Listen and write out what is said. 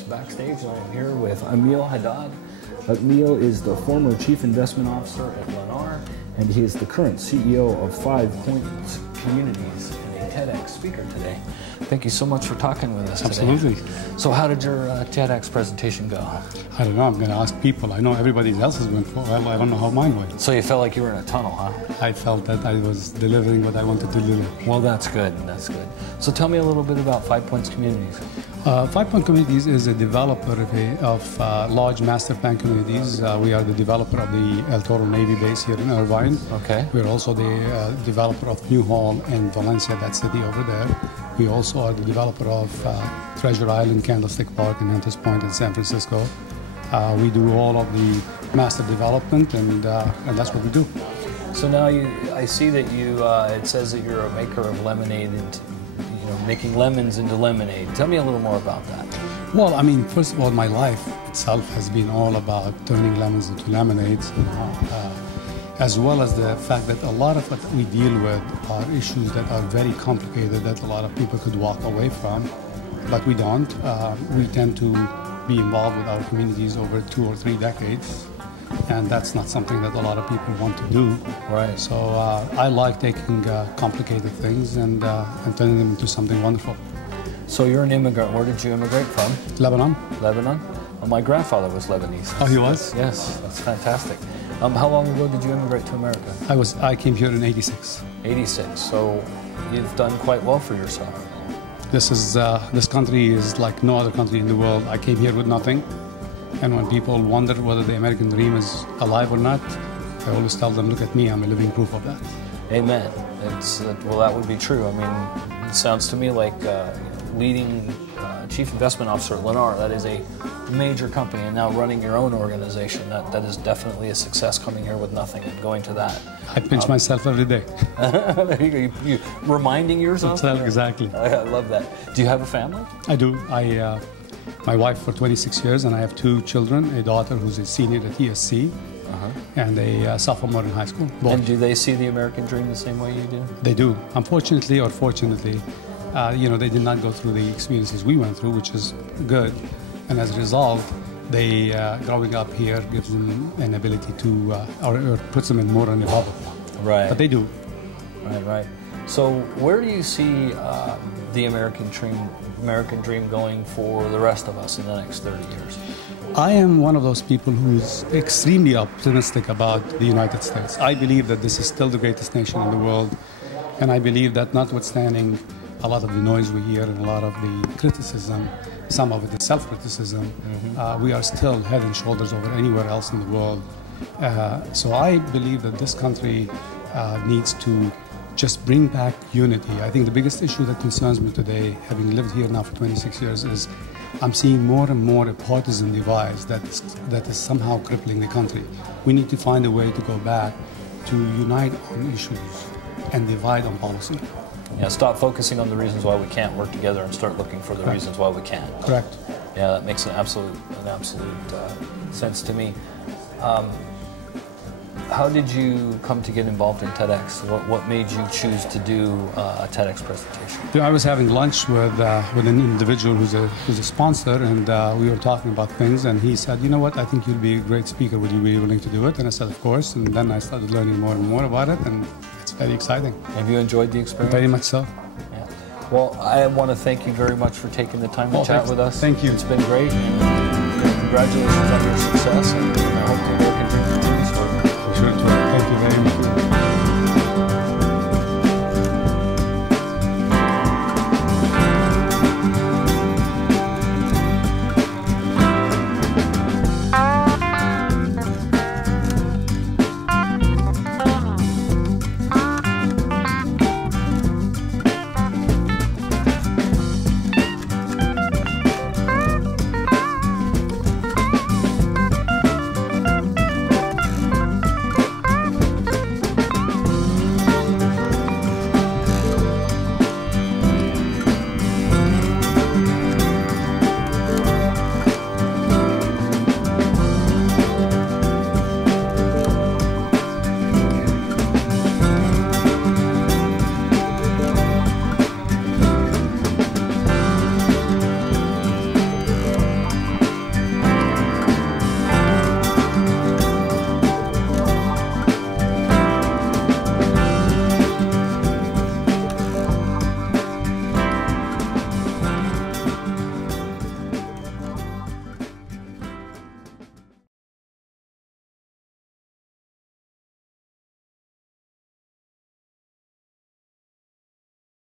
podcast, Backstage. I'm here with Emile Haddad. Emile is the former Chief Investment Officer at Lennar, and he is the current CEO of 5 Points Communities and a TEDx speaker today. Thank you so much for talking with us today. Absolutely. So how did your TEDx presentation go? I don't know. I'm going to ask people. I know everybody else's went well. I don't know how mine went. So you felt like you were in a tunnel, huh? I felt that I was delivering what I wanted to deliver. Well, that's good. That's good. So tell me a little bit about 5 Points Communities. 5 Point Communities is a developer of large master plan communities. We are the developer of the El Toro Navy base here in Irvine. Okay. We're also the developer of New Hall in Valencia, that city over there. We also are the developer of Treasure Island, Candlestick Park, and Hunters Point in San Francisco. We do all of the master development, and that's what we do. So now I see that it says that you're a maker of lemonade and making lemons into lemonade. Tell me a little more about that. Well, I mean, first of all, my life itself has been all about turning lemons into lemonades, as well as the fact that a lot of what we deal with are issues that are very complicated that a lot of people could walk away from, but we don't. We tend to be involved with our communities over 2 or 3 decades, and that's not something that a lot of people want to do. Right. So I like taking complicated things and turning them into something wonderful. So you're an immigrant. Where did you immigrate from? Lebanon. Lebanon? Well, my grandfather was Lebanese. Oh, he was? Yes, that's fantastic. How long ago did you immigrate to America? I came here in '86. 86. So you've done quite well for yourself. This country is like no other country in the world. I came here with nothing. And when people wonder whether the American dream is alive or not, I always tell them, look at me, I'm a living proof of that. Amen. Well, that would be true. I mean, it sounds to me like leading Chief Investment Officer at Lennar, that is a major company, and now running your own organization, that is definitely a success, coming here with nothing and going to that. I pinch myself every day. There you go. You reminding yourself? Exactly. I love that. Do you have a family? I do. My wife for 26 years, and I have 2 children, a daughter who's a senior at ESC, and a sophomore in high school. Both. And do they see the American dream the same way you do? They do. Unfortunately or fortunately, they did not go through the experiences we went through, which is good. And as a result, they growing up here gives them an ability to, or puts them in more in a bubble. Right. But they do. Right. So where do you see the American dream going for the rest of us in the next 30 years? I am one of those people who's extremely optimistic about the United States. I believe that this is still the greatest nation in the world, and I believe that notwithstanding a lot of the noise we hear and a lot of the criticism, some of it is self-criticism, we are still head and shoulders over anywhere else in the world. So I believe that this country needs to just bring back unity. I think the biggest issue that concerns me today, having lived here now for 26 years, is I'm seeing more and more a partisan divide that is somehow crippling the country. We need to find a way to go back to unite on issues and divide on policy. Yeah, stop focusing on the reasons why we can't work together and start looking for the reasons why we can. Correct. Yeah, that makes an absolute sense to me. How did you come to get involved in TEDx? What made you choose to do a TEDx presentation? I was having lunch with an individual who's a sponsor, and we were talking about things, and he said, you know what, I think you'd be a great speaker. Would you be willing to do it? And I said, of course. And then I started learning more and more about it, and it's very exciting. Have you enjoyed the experience? Very much so. Yeah. Well, I want to thank you very much for taking the time to chat with us. Thank you. It's been great. Congratulations on your success, and I hope to work with you.